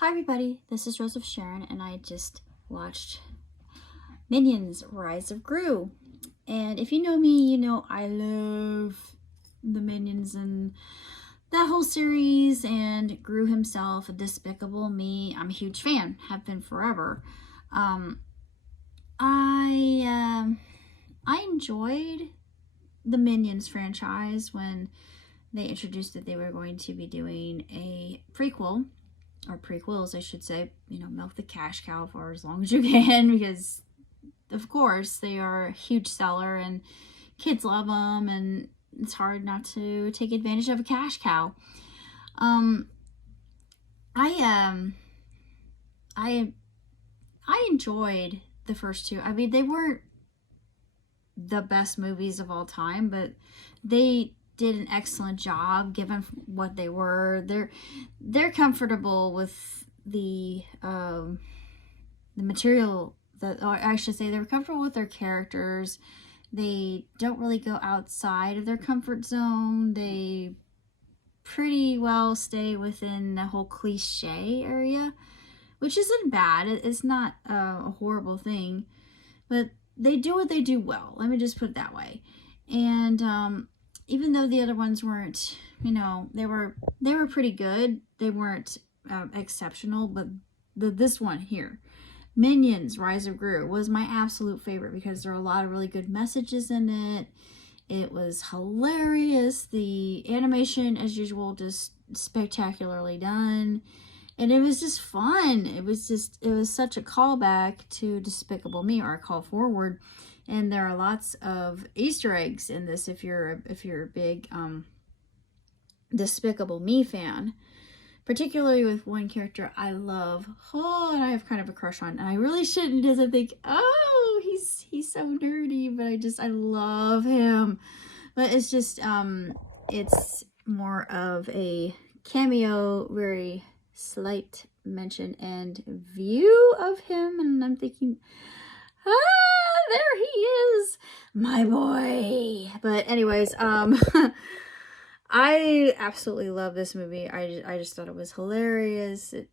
Hi everybody, this is Rose of Sharon, and I just watched Minions Rise of Gru. And if you know me, you know I love the Minions and that whole series, and Gru himself, Despicable Me. I'm a huge fan, have been forever. Um, I enjoyed the Minions franchise when they introduced that they were going to be doing a prequel, or prequels, I should say. You know, milk the cash cow for as long as you can, because of course they are a huge seller and kids love them, and it's hard not to take advantage of a cash cow. Um, I I enjoyed the first two. I mean, they weren't the best movies of all time, but they did an excellent job given what they were. They're comfortable with the material that, or I should say, they're comfortable with their characters. They don't really go outside of their comfort zone. They pretty well stay within the whole cliche area, which isn't bad. It's not a horrible thing, but they do what they do well. Let me just put it that way. And even though the other ones weren't, you know, they were pretty good. They weren't exceptional, but this one here, Minions Rise of Gru, was my absolute favorite because there are a lot of really good messages in it. It was hilarious. The animation, as usual, just spectacularly done. And it was just fun. It was such a callback to Despicable Me, or a call forward. And there are lots of Easter eggs in this if you're a big Despicable Me fan. Particularly with one character I love. Oh, and I have kind of a crush on. And I really shouldn't, because I think, oh, he's so nerdy, but I love him. But it's just it's more of a cameo, very slight mention and view of him, and I'm thinking, there he is, my boy. But anyways, I absolutely love this movie. I just thought it was hilarious. It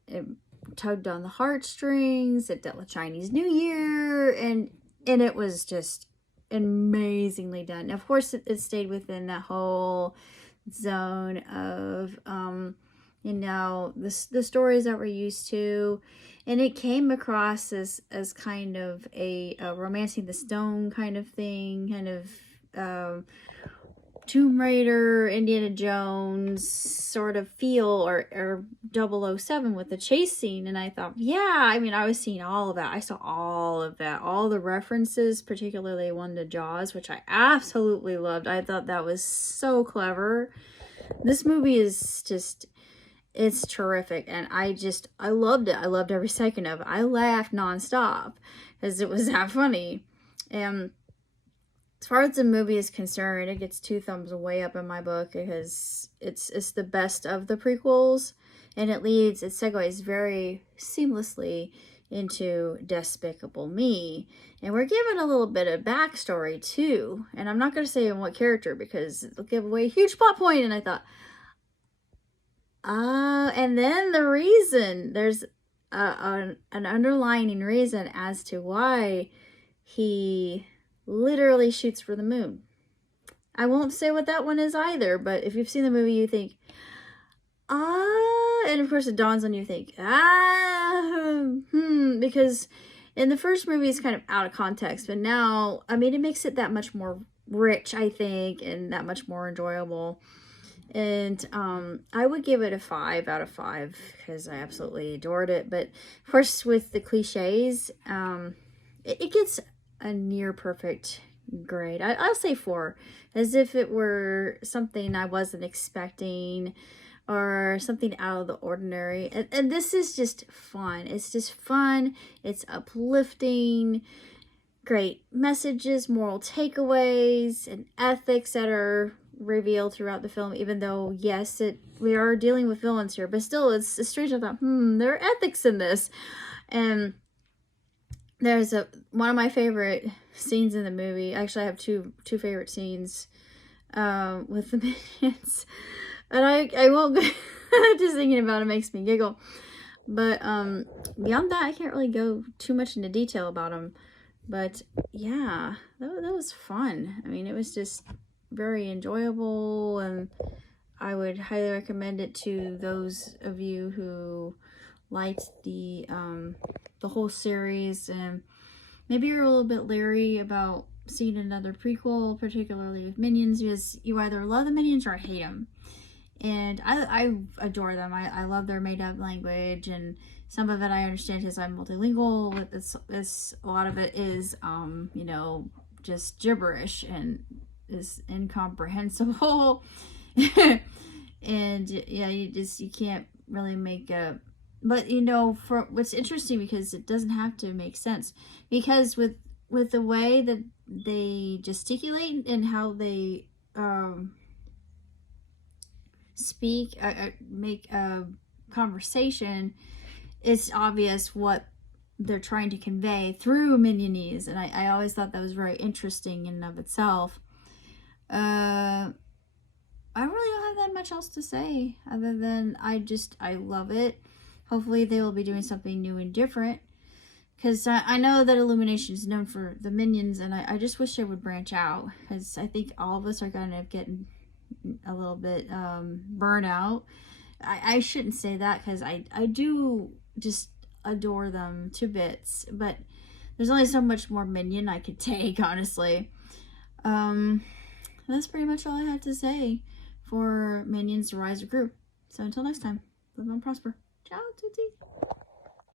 tugged on the heartstrings. It dealt with Chinese New Year, and it was just amazingly done. Of course, it stayed within that whole zone of you know, the stories that we're used to, and it came across as kind of a romancing the stone kind of thing, kind of Tomb Raider, Indiana Jones sort of feel, or 007 with the chase scene. And I thought, yeah, I mean, I was seeing all of that. I saw all of that, all the references, particularly one to Jaws, which I absolutely loved. I thought that was so clever. This movie is just, it's terrific, and I loved it. I loved every second of it. I laughed nonstop because it was that funny. And as far as the movie is concerned, it gets 2 thumbs way up in my book, because it's the best of the prequels, and it segues very seamlessly into Despicable Me. And we're given a little bit of backstory too, and I'm not going to say in what character because it'll give away a huge plot point. And I thought, and then the reason, there's an underlining reason as to why he literally shoots for the moon. I won't say what that one is either, but if you've seen the movie, you think, and of course it dawns on you, think, because in the first movie it's kind of out of context, but now, I mean, it makes it that much more rich, I think, and that much more enjoyable. And I would give it a 5 out of 5 because I absolutely adored it. But of course, with the cliches, it gets a near perfect grade. I'll say 4, as if it were something I wasn't expecting, or something out of the ordinary. And this is just fun. It's just fun. It's uplifting. Great messages, moral takeaways, and ethics that are revealed throughout the film, even though, yes, we are dealing with villains here, but still, it's strange. I thought, there are ethics in this. And there's one of my favorite scenes in the movie. Actually, I have two favorite scenes with the Minions, and I won't. Just thinking about it makes me giggle. But beyond that, I can't really go too much into detail about them. But yeah, that was fun. I mean, it was just very enjoyable, and I would highly recommend it to those of you who liked the whole series, and maybe you're a little bit leery about seeing another prequel, particularly with Minions, because you either love the Minions or hate them. And I adore them. I love their made up language, and some of it I understand because I'm multilingual. With this a lot of it is you know, just gibberish and is incomprehensible. And yeah, you can't really make a, but you know, for what's interesting, because it doesn't have to make sense, because with the way that they gesticulate and how they speak, make a conversation, it's obvious what they're trying to convey through Minionese, and I always thought that was very interesting in and of itself. I really don't have that much else to say other than I love it. Hopefully they will be doing something new and different, because I know that Illumination is known for the Minions, and I just wish they would branch out, because I think all of us are kind of getting a little bit burnout. I shouldn't say that, because I do just adore them to bits, but there's only so much more Minion I could take, honestly. That's pretty much all I had to say for Minions: The Rise of Gru. So until next time, live on prosper. Ciao, tutti.